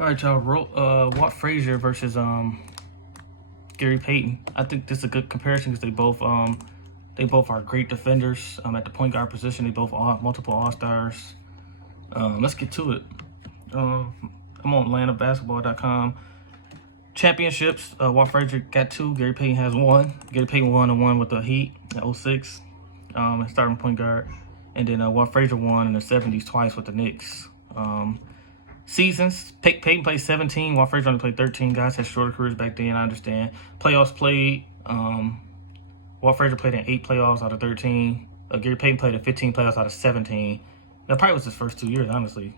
All right, y'all. Walt Frazier versus Gary Payton. I think this is a good comparison because they both are great defenders. At the point guard position, they both are multiple All-Stars. Let's get to it. I'm on AtlantaBasketball.com. Championships. Walt Frazier got 2. Gary Payton has 1. Gary Payton won and 1 with the Heat at 06. Starting point guard, and then Walt Frazier won in the 70s twice with the Knicks. Seasons, Payton played 17. Walt Frazier only played 13. Guys had shorter careers back then, I understand. Playoffs played. Walt Frazier played in 8 playoffs out of 13. Gary Payton played in 15 playoffs out of 17. That probably was his first 2 years, honestly.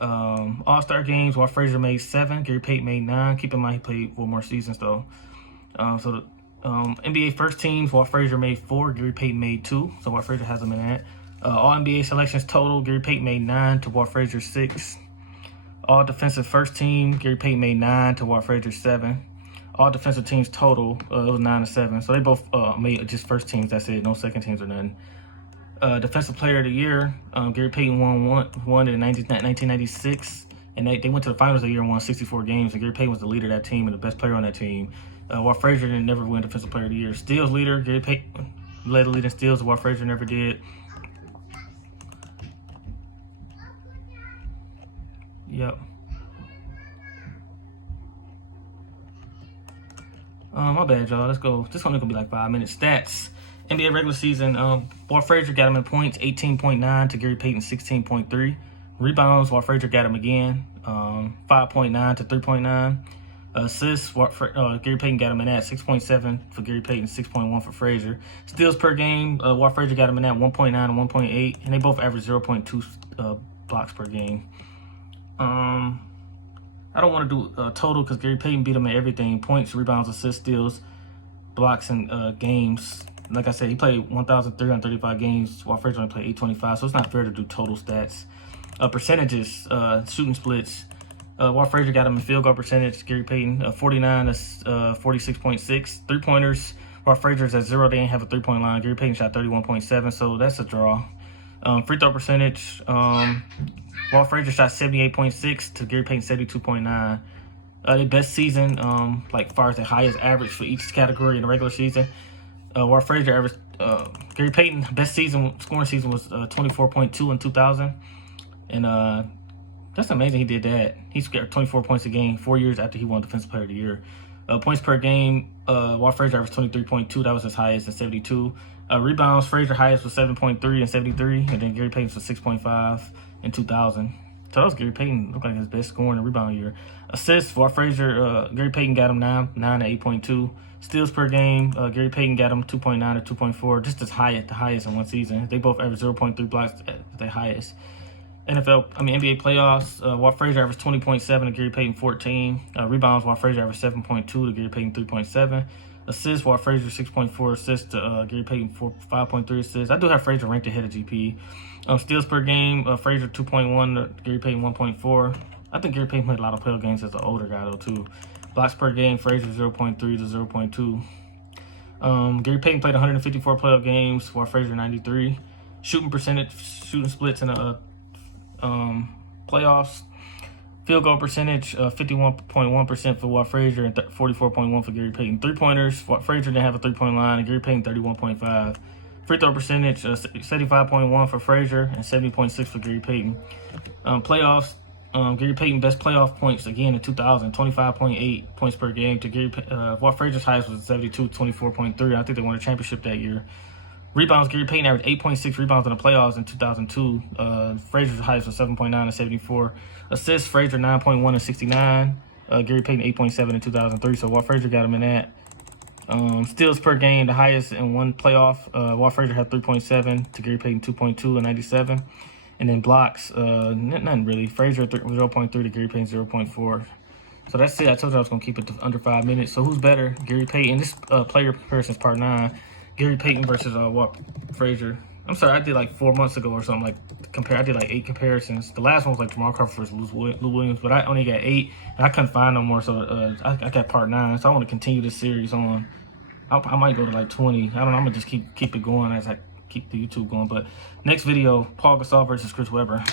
All-Star games, Walt Frazier made 7. Gary Payton made 9. Keep in mind he played 4 more seasons, though. NBA first teams, Walt Frazier made 4. Gary Payton made 2. So Walt Frazier has him in that. All NBA selections total, Gary Payton made 9 to Walt Frazier 6. All defensive first team, Gary Payton made 9 to Walt Frazier 7. All defensive teams total, it was 9 to 7. So they both made just first teams. That's it. No second teams or nothing. Defensive Player of the Year, Gary Payton won in 1996, and they went to the finals of the year and won 64 games. And Gary Payton was the leader of that team and the best player on that team. Walt Frazier didn't never win Defensive Player of the Year. Steals leader, Gary Payton led the lead in steals. Walt Frazier never did. Yep. My bad, y'all. Let's go. This only gonna be like 5 minutes. Stats. NBA regular season. Walt Frazier got him in points, 18.9 to Gary Payton 16.3. Rebounds, Walt Frazier got him again, 5.9 to 3.9. Assists, Gary Payton got him in at 6.7 for Gary Payton, 6.1 for Frazier. Steals per game, Walt Frazier got him in at 1.9 and 1.8, and they both average 0.2 blocks per game. I don't want to do total because Gary Payton beat him in everything: points, rebounds, assists, steals, blocks, and games. Like I said, he played 1,335 games. Walt Frazier only played 825, so it's not fair to do total stats. Percentages, shooting splits. Walt Frazier got him in field goal percentage. Gary Payton 49 to 46.6. 3-pointers. Walt Frazier's at 0. They didn't have a 3-point line. Gary Payton shot 31.7, so that's a draw. Free throw percentage. Walt Frazier shot 78.6 to Gary Payton 72.9. The best season, like far as the highest average for each category in the regular season. Walt Frazier averaged, Gary Payton best scoring season was 24.2 in 2000, and that's amazing he did that. He scored 24 points a game 4 years after he won Defensive Player of the Year. Points per game, Walt Frazier averaged 23.2. That was his highest in 72. Rebounds, Frazier highest was 7.3 in 73, and then Gary Payton's was 6.5 in 2000. So that was Gary Payton, looked like his best scoring and rebound year. Assists, Walt Frazier, Gary Payton got him 9 to 8.2. Steals per game, Gary Payton got him 2.9 to 2.4, just the highest in one season. They both averaged 0.3 blocks at their highest. NBA playoffs, Walt Frazier averaged 20.7 to Gary Payton 14. Rebounds, Walt Frazier averaged 7.2 to Gary Payton 3.7. Assists, Walt Frazier 6.4 assists to Gary Payton 5.3 assists. I do have Frazier ranked ahead of GP. Steals per game, Frazier 2.1 to Gary Payton 1.4. I think Gary Payton played a lot of playoff games as an older guy, though, too. Blocks per game, Frazier 0.3 to 0.2. Gary Payton played 154 playoff games, Walt Frazier 93. Shooting percentage, shooting splits in the playoffs. Field goal percentage, 51.1% for Walt Frazier and 44.1% for Gary Payton. 3-pointers, Walt Frazier didn't have a 3-point line, and Gary Payton 31.5%. Free throw percentage, 75.1% for Frazier and 70.6% for Gary Payton. Playoffs, Gary Payton best playoff points again in 2000, 25.8 points per game to Walt Frazier's highest was 72, 24.3. I think they won a championship that year. Rebounds, Gary Payton averaged 8.6 rebounds in the playoffs in 2002. Frazier's highest was 7.9 and 74. Assists, Frazier 9.1 and 69. Gary Payton 8.7 in 2003. So Walt Frazier got him in that. Steals per game, the highest in one playoff. Walt Frazier had 3.7 to Gary Payton 2.2 and 97. And then blocks, nothing really. Frazier 0.3 to Gary Payton 0.4. So that's it. I told you I was going to keep it to under 5 minutes. So who's better? Gary Payton. This player comparison is part 9. Gary Payton versus Walt Frazier. I'm sorry, I did like 4 months ago or something. I did like 8 comparisons. The last one was like Jamal Crawford versus Lou Williams, but I only got 8, and I couldn't find no more. So I got part 9. So I want to continue this series on. I might go to like 20. I don't know. I'm gonna just keep it going as I keep the YouTube going. But next video, Paul Gasol versus Chris Webber.